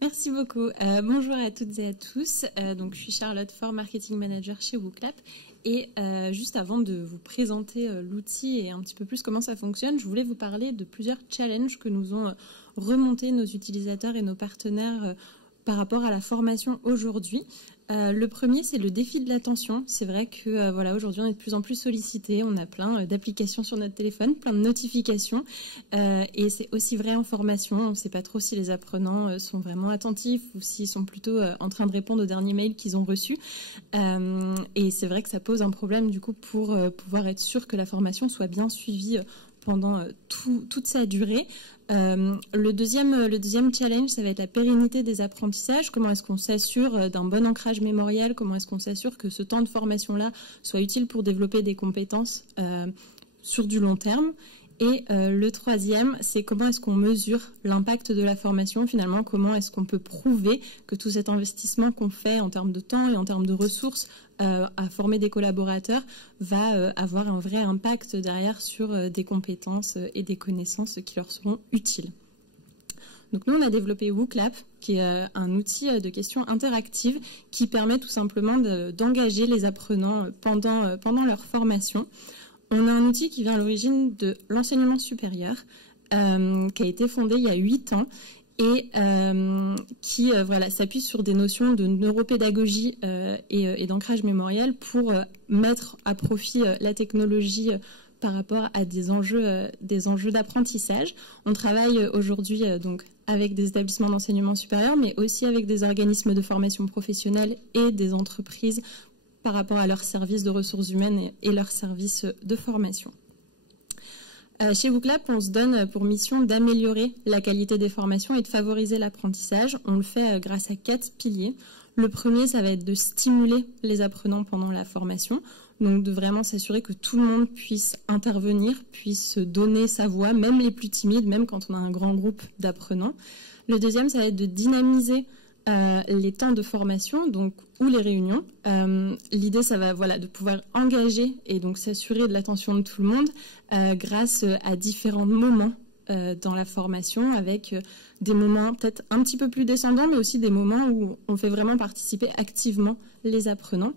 Merci beaucoup. Bonjour à toutes et à tous. Donc, je suis Charlotte Faure, Marketing Manager chez WooClap. Et juste avant de vous présenter l'outil et un petit peu plus comment ça fonctionne, je voulais vous parler de plusieurs challenges que nous ont remontés nos utilisateurs et nos partenaires par rapport à la formation aujourd'hui. Le premier, c'est le défi de l'attention. C'est vrai que voilà, aujourd'hui, on est de plus en plus sollicité. On a plein d'applications sur notre téléphone, plein de notifications. Et c'est aussi vrai en formation. On ne sait pas trop si les apprenants sont vraiment attentifs ou s'ils sont plutôt en train de répondre aux derniers mails qu'ils ont reçus. Et c'est vrai que ça pose un problème du coup pour pouvoir être sûr que la formation soit bien suivie pendant toute sa durée. Le deuxième challenge, ça va être la pérennité des apprentissages. Comment est-ce qu'on s'assure d'un bon ancrage mémoriel? Comment est-ce qu'on s'assure que ce temps de formation-là soit utile pour développer des compétences sur du long terme? Et le troisième, c'est comment est-ce qu'on mesure l'impact de la formation finalement? Comment est-ce qu'on peut prouver que tout cet investissement qu'on fait en termes de temps et en termes de ressources à former des collaborateurs va avoir un vrai impact derrière sur des compétences et des connaissances qui leur seront utiles. Donc nous, on a développé WooClap, qui est un outil de questions interactives qui permet tout simplement d'engager les apprenants pendant leur formation. On a un outil qui vient à l'origine de l'enseignement supérieur, qui a été fondé il y a 8 ans et qui s'appuie sur des notions de neuropédagogie et d'ancrage mémoriel pour mettre à profit la technologie par rapport à des enjeux d'apprentissage. On travaille aujourd'hui donc avec des établissements d'enseignement supérieur, mais aussi avec des organismes de formation professionnelle et des entreprises par rapport à leurs services de ressources humaines et leurs services de formation. Chez WooClap, on se donne pour mission d'améliorer la qualité des formations et de favoriser l'apprentissage. On le fait grâce à 4 piliers. Le premier, ça va être de stimuler les apprenants pendant la formation, donc de vraiment s'assurer que tout le monde puisse intervenir, puisse donner sa voix, même les plus timides, même quand on a un grand groupe d'apprenants. Le deuxième, ça va être de dynamiser les temps de formation ou les réunions. L'idée, ça va de pouvoir engager et donc s'assurer de l'attention de tout le monde grâce à différents moments dans la formation, avec des moments peut-être un petit peu plus descendants, mais aussi des moments où on fait vraiment participer activement les apprenants.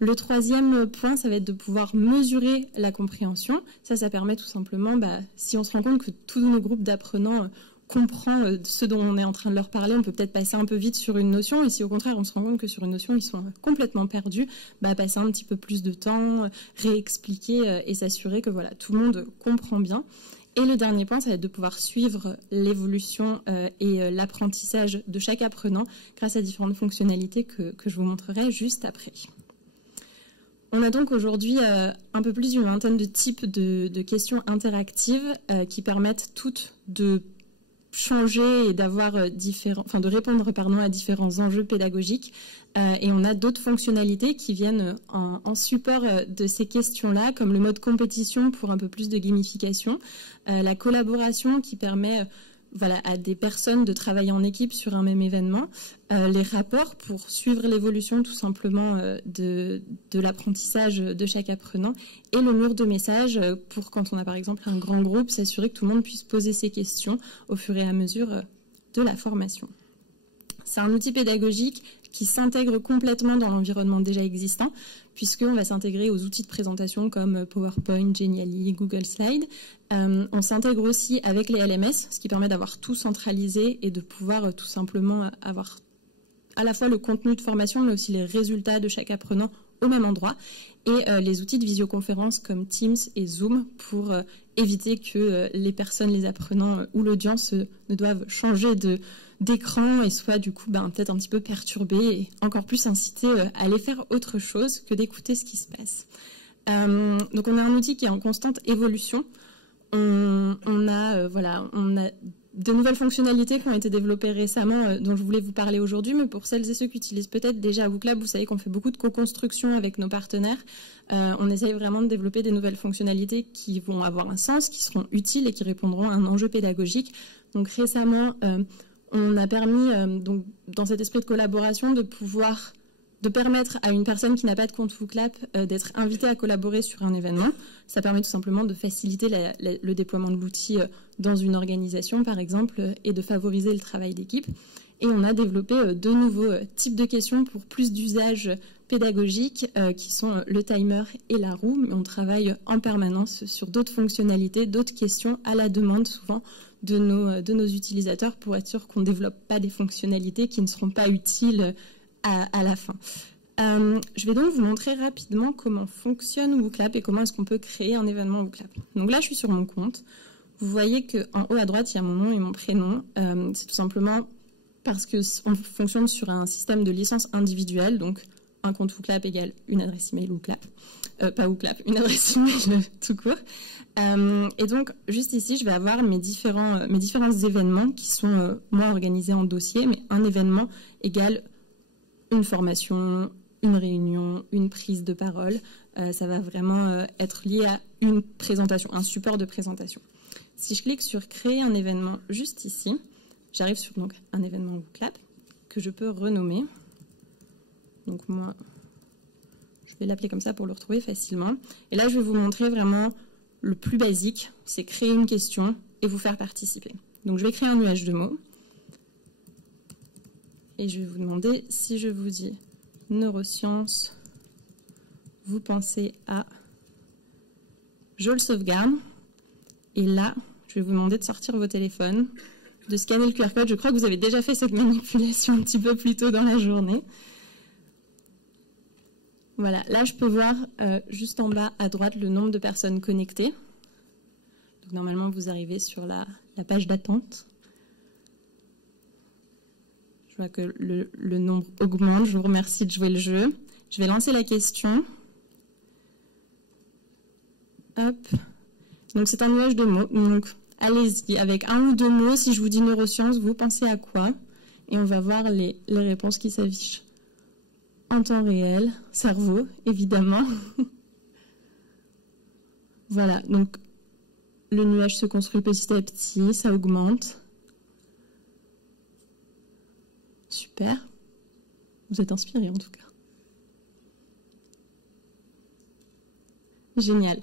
Le troisième point, ça va être de pouvoir mesurer la compréhension. Ça permet tout simplement, si on se rend compte que tous nos groupes d'apprenants comprend ce dont on est en train de leur parler, on peut peut-être passer un peu vite sur une notion, et si au contraire on se rend compte que sur une notion ils sont complètement perdus, passer un petit peu plus de temps, réexpliquer et s'assurer que tout le monde comprend bien. Et le dernier point, ça va être de pouvoir suivre l'évolution et l'apprentissage de chaque apprenant grâce à différentes fonctionnalités que je vous montrerai juste après. On a donc aujourd'hui un peu plus d'une vingtaine de types de questions interactives qui permettent toutes de changer et de répondre à différents enjeux pédagogiques. Et on a d'autres fonctionnalités qui viennent en support de ces questions-là, comme le mode compétition pour un peu plus de gamification, la collaboration qui permet à des personnes de travailler en équipe sur un même événement, les rapports pour suivre l'évolution tout simplement de l'apprentissage de chaque apprenant, et le mur de messages pour quand on a par exemple un grand groupe, s'assurer que tout le monde puisse poser ses questions au fur et à mesure de la formation. C'est un outil pédagogique qui s'intègre complètement dans l'environnement déjà existant, puisqu'on va s'intégrer aux outils de présentation comme PowerPoint, Genially, Google Slides. On s'intègre aussi avec les LMS, ce qui permet d'avoir tout centralisé et de pouvoir tout simplement avoir à la fois le contenu de formation, mais aussi les résultats de chaque apprenant au même endroit. Et les outils de visioconférence comme Teams et Zoom pour éviter que les personnes, les apprenants ou l'audience ne doivent changer d'écran et soient du coup peut-être un petit peu perturbés et encore plus incités à aller faire autre chose que d'écouter ce qui se passe. Donc on a un outil qui est en constante évolution. On a de nouvelles fonctionnalités qui ont été développées récemment dont je voulais vous parler aujourd'hui, mais pour celles et ceux qui utilisent peut-être déjà WooClap, vous savez qu'on fait beaucoup de co-construction avec nos partenaires. On essaye vraiment de développer des nouvelles fonctionnalités qui vont avoir un sens, qui seront utiles et qui répondront à un enjeu pédagogique. Donc récemment, on a permis, dans cet esprit de collaboration, de permettre à une personne qui n'a pas de compte WooClap d'être invitée à collaborer sur un événement. Ça permet tout simplement de faciliter le déploiement de l'outil dans une organisation, par exemple, et de favoriser le travail d'équipe. et on a développé deux nouveaux types de questions pour plus d'usages pédagogiques qui sont le timer et la roue, mais on travaille en permanence sur d'autres fonctionnalités, d'autres questions à la demande souvent de nos utilisateurs pour être sûr qu'on ne développe pas des fonctionnalités qui ne seront pas utiles à la fin. Je vais donc vous montrer rapidement comment fonctionne WooClap et comment est-ce qu'on peut créer un événement WooClap. Donc là, je suis sur mon compte. Vous voyez qu'en haut à droite, il y a mon nom et mon prénom. C'est tout simplement parce qu'on fonctionne sur un système de licence individuelle, donc un compte WooClap égale une adresse email WooClap. Pas WooClap, une adresse email tout court. Et donc, juste ici, je vais avoir mes différents événements qui sont, moi, organisés en dossier, mais un événement égale une formation, une réunion, une prise de parole. Ça va vraiment être lié à une présentation, un support de présentation. Si je clique sur créer un événement juste ici, j'arrive sur donc, un événement WooClap que je peux renommer. Donc moi, je vais l'appeler comme ça pour le retrouver facilement. Et là, je vais vous montrer vraiment le plus basique, c'est créer une question et vous faire participer. Donc je vais créer un nuage de mots. Et je vais vous demander si je vous dis neurosciences, vous pensez à... Je le sauvegarde. Et là, je vais vous demander de sortir vos téléphones, de scanner le QR code. Je crois que vous avez déjà fait cette manipulation un petit peu plus tôt dans la journée. Voilà, là je peux voir juste en bas à droite le nombre de personnes connectées. Donc, normalement, vous arrivez sur la page d'attente. Je vois que le nombre augmente. Je vous remercie de jouer le jeu. Je vais lancer la question. Hop. Donc c'est un nuage de mots. Donc allez-y, avec un ou deux mots, si je vous dis neurosciences, vous pensez à quoi? Et on va voir les réponses qui s'affichent en temps réel. Cerveau, évidemment. Voilà, donc le nuage se construit petit à petit, ça augmente. Super. Vous êtes inspirés en tout cas. Génial.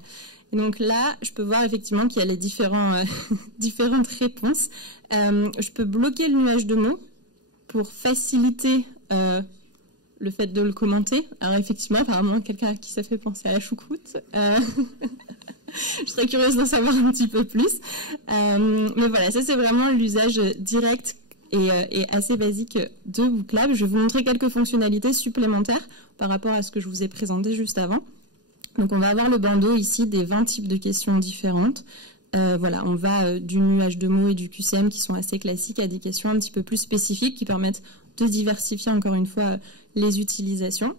Et donc là, je peux voir effectivement qu'il y a les différentes réponses. Je peux bloquer le nuage de mots pour faciliter le fait de le commenter. Alors effectivement, apparemment, quelqu'un à qui ça fait penser à la choucroute. Je serais curieuse d'en savoir un petit peu plus. Mais voilà, ça c'est vraiment l'usage direct et assez basique de WooClap. Je vais vous montrer quelques fonctionnalités supplémentaires par rapport à ce que je vous ai présenté juste avant. Donc on va avoir le bandeau ici des 20 types de questions différentes. Voilà, on va du nuage de mots et du QCM qui sont assez classiques à des questions un petit peu plus spécifiques qui permettent de diversifier encore une fois les utilisations.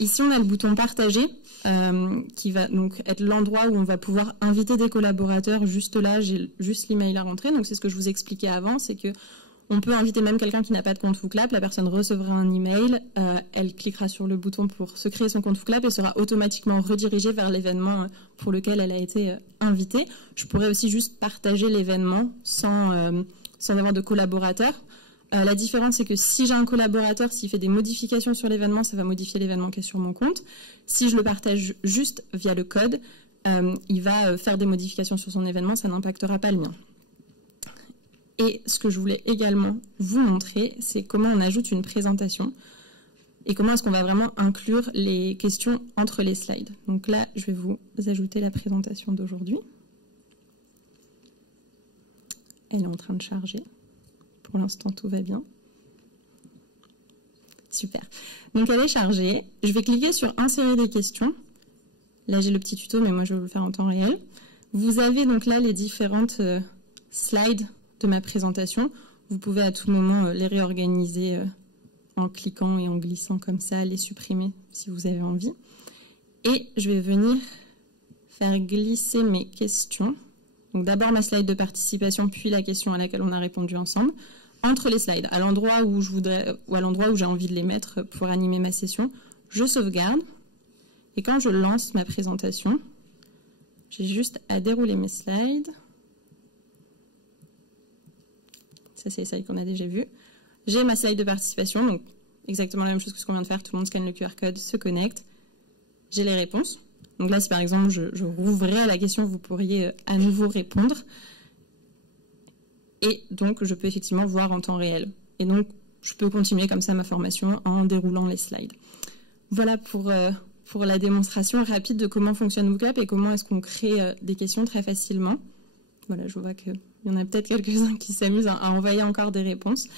Ici on a le bouton partager qui va donc être l'endroit où on va pouvoir inviter des collaborateurs. Juste là, j'ai juste l'email à rentrer. Donc c'est ce que je vous expliquais avant, c'est que on peut inviter même quelqu'un qui n'a pas de compte WooClap, la personne recevra un email, elle cliquera sur le bouton pour se créer son compte WooClap et sera automatiquement redirigée vers l'événement pour lequel elle a été invitée. Je pourrais aussi juste partager l'événement sans avoir de collaborateur. La différence, c'est que si j'ai un collaborateur, s'il fait des modifications sur l'événement, ça va modifier l'événement qui est sur mon compte. Si je le partage juste via le code, il va faire des modifications sur son événement, ça n'impactera pas le mien. Et ce que je voulais également vous montrer, c'est comment on ajoute une présentation et comment est-ce qu'on va vraiment inclure les questions entre les slides. Donc là, je vais vous ajouter la présentation d'aujourd'hui. Elle est en train de charger. Pour l'instant, tout va bien. Super. Donc elle est chargée. Je vais cliquer sur insérer des questions. Là, j'ai le petit tuto, mais moi, je vais vous le faire en temps réel. Vous avez donc là les différentes slides de ma présentation. Vous pouvez à tout moment les réorganiser en cliquant et en glissant comme ça, les supprimer si vous avez envie. Et je vais venir faire glisser mes questions. Donc d'abord ma slide de participation, puis la question à laquelle on a répondu ensemble, entre les slides, à l'endroit où je voudrais ou à l'endroit où j'ai envie de les mettre pour animer ma session. Je sauvegarde. Et quand je lance ma présentation, j'ai juste à dérouler mes slides. Ça, c'est les slides qu'on a déjà vus. J'ai ma slide de participation, donc exactement la même chose que ce qu'on vient de faire. Tout le monde scanne le QR code, se connecte. J'ai les réponses. Donc là, si par exemple, je rouvrais la question, vous pourriez à nouveau répondre. Et donc, je peux effectivement voir en temps réel. Et donc, je peux continuer comme ça ma formation en déroulant les slides. Voilà pour la démonstration rapide de comment fonctionne WooClap et comment est-ce qu'on crée des questions très facilement. Voilà, je vois qu'il y en a peut-être quelques-uns qui s'amusent à envoyer encore des réponses.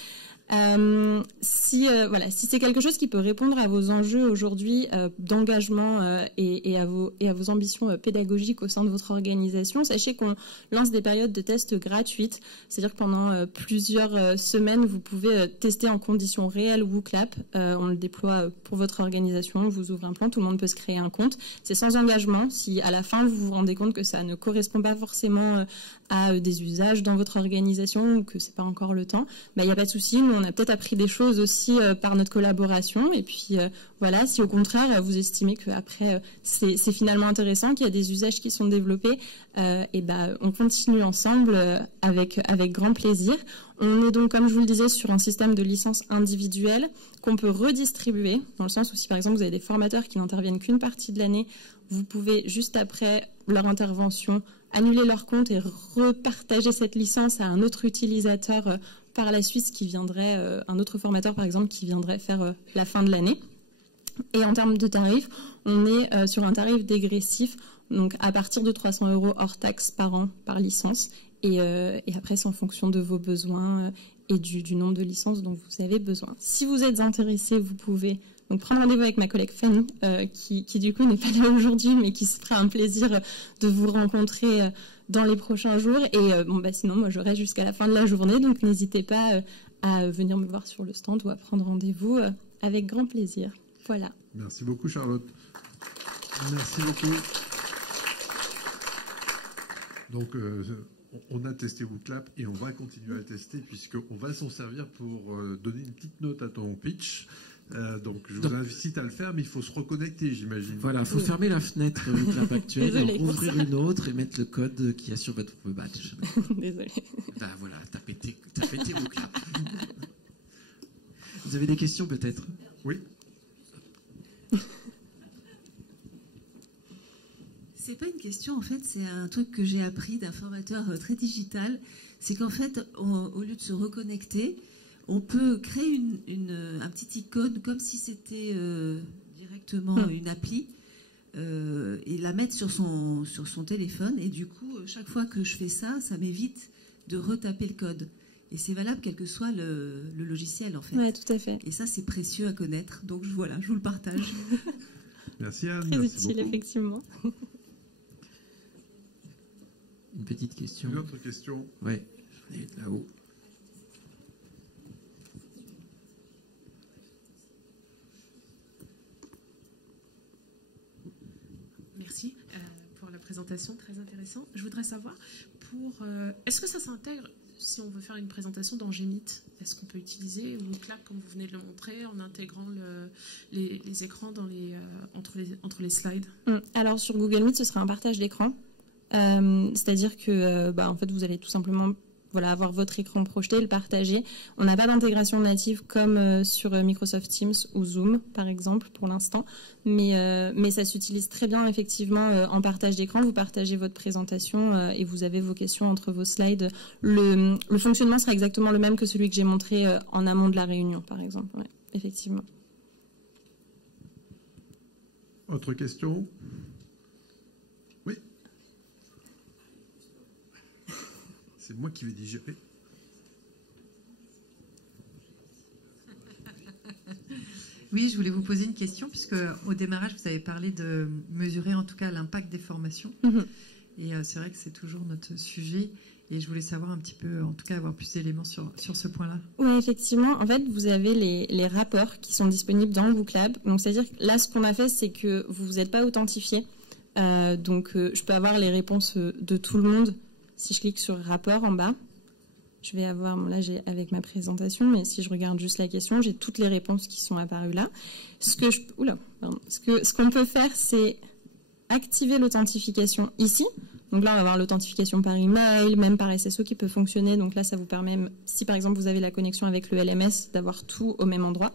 Si c'est quelque chose qui peut répondre à vos enjeux aujourd'hui d'engagement et à vos ambitions pédagogiques au sein de votre organisation, sachez qu'on lance des périodes de tests gratuites. C'est-à-dire que pendant plusieurs semaines, vous pouvez tester en conditions réelles WooClap. On le déploie pour votre organisation. Vous ouvrez un plan, tout le monde peut se créer un compte. C'est sans engagement. Si à la fin, vous vous rendez compte que ça ne correspond pas forcément à des usages dans votre organisation ou que c'est pas encore le temps, il n'y a pas de souci. Nous, on a peut-être appris des choses aussi par notre collaboration. Et puis voilà, si au contraire vous estimez que après c'est finalement intéressant, qu'il y a des usages qui sont développés, on continue ensemble avec grand plaisir. On est donc, comme je vous le disais, sur un système de licence individuelle qu'on peut redistribuer, dans le sens où si par exemple vous avez des formateurs qui n'interviennent qu'une partie de l'année, vous pouvez juste après leur intervention annuler leur compte et repartager cette licence à un autre utilisateur par la suite, qui viendrait, un autre formateur par exemple, qui viendrait faire la fin de l'année. Et en termes de tarifs, on est sur un tarif dégressif, donc à partir de 300 € hors taxe par an par licence. Et après, c'est en fonction de vos besoins et du nombre de licences dont vous avez besoin. Si vous êtes intéressé, vous pouvez donc prendre rendez-vous avec ma collègue Fanny, qui du coup n'est pas là aujourd'hui, mais qui se fera un plaisir de vous rencontrer dans les prochains jours. Et sinon, moi, je reste jusqu'à la fin de la journée, donc n'hésitez pas à venir me voir sur le stand ou à prendre rendez-vous avec grand plaisir. Voilà. Merci beaucoup, Charlotte. Merci beaucoup. Donc, on a testé WooClap et on va continuer à le tester puisqu'on va s'en servir pour donner une petite note à ton pitch. Donc, je vous incite à le faire, mais il faut se reconnecter, j'imagine. Voilà, il faut fermer la fenêtre WooClap actuelle, ouvrir une autre et mettre le code qu'il y a sur votre badge. Désolée. Voilà, t'as pété WooClap. Vous avez des questions peut-être? Oui. C'est pas une question, en fait, c'est un truc que j'ai appris d'un formateur très digital. C'est qu'en fait, au lieu de se reconnecter, on peut créer un petit icône comme si c'était directement une appli et la mettre sur son téléphone. Et du coup, chaque fois que je fais ça, ça m'évite de retaper le code. Et c'est valable quel que soit le logiciel, en fait. Oui, tout à fait. Et ça, c'est précieux à connaître. Donc voilà, je vous le partage. Merci Anne. Très merci utile, beaucoup. effectivement. Une petite question. Une autre question? Oui, là-haut. Merci pour la présentation, très intéressant. Je voudrais savoir, est-ce que ça s'intègre si on veut faire une présentation dans Gmeet? Est-ce qu'on peut utiliser WooClap, comme vous venez de le montrer, en intégrant les écrans entre les slides? Alors sur Google Meet, ce sera un partage d'écran. C'est-à-dire que en fait, vous allez tout simplement avoir votre écran projeté et le partager. On n'a pas d'intégration native comme sur Microsoft Teams ou Zoom, par exemple, pour l'instant. Mais ça s'utilise très bien, effectivement, en partage d'écran. Vous partagez votre présentation et vous avez vos questions entre vos slides. Le fonctionnement sera exactement le même que celui que j'ai montré en amont de la réunion, par exemple. Ouais, effectivement. Autre question? Oui. C'est moi qui vais digérer. Oui, je voulais vous poser une question, puisque au démarrage, vous avez parlé de mesurer en tout cas l'impact des formations. Et c'est vrai que c'est toujours notre sujet. Et je voulais savoir un petit peu, en tout cas, avoir plus d'éléments sur ce point-là. Oui, effectivement. En fait, vous avez les rapports qui sont disponibles dans WooClap. Donc, c'est-à-dire que là, ce qu'on a fait, c'est que vous vous êtes pas authentifié. Je peux avoir les réponses de tout le monde. Si je clique sur rapport en bas, je vais avoir, là j'ai avec ma présentation, mais si je regarde juste la question, j'ai toutes les réponses qui sont apparues là. Ce qu'on peut faire, c'est activer l'authentification ici. Donc là, on va avoir l'authentification par email, même par SSO qui peut fonctionner. Donc là, ça vous permet, si par exemple vous avez la connexion avec le LMS, d'avoir tout au même endroit.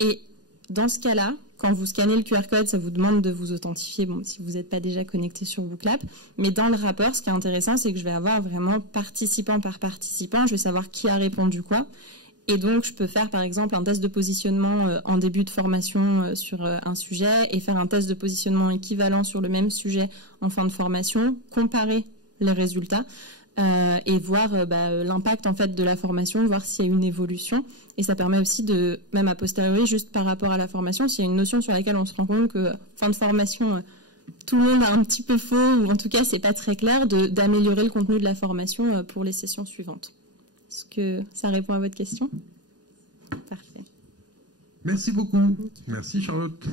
Et dans ce cas-là, quand vous scannez le QR code, ça vous demande de vous authentifier, si vous n'êtes pas déjà connecté sur WooClap. Mais dans le rapport, ce qui est intéressant, c'est que je vais avoir vraiment participant par participant. Je vais savoir qui a répondu quoi. Et donc, je peux faire, par exemple, un test de positionnement en début de formation sur un sujet et faire un test de positionnement équivalent sur le même sujet en fin de formation, comparer les résultats et voir l'impact en fait de la formation, voir s'il y a une évolution. Et ça permet aussi de, même a posteriori, juste par rapport à la formation, s'il y a une notion sur laquelle on se rend compte que fin de formation, tout le monde a un petit peu faux, ou en tout cas, c'est pas très clair, d'améliorer le contenu de la formation pour les sessions suivantes. Est-ce que ça répond à votre question ? Parfait. Merci beaucoup. Merci Charlotte.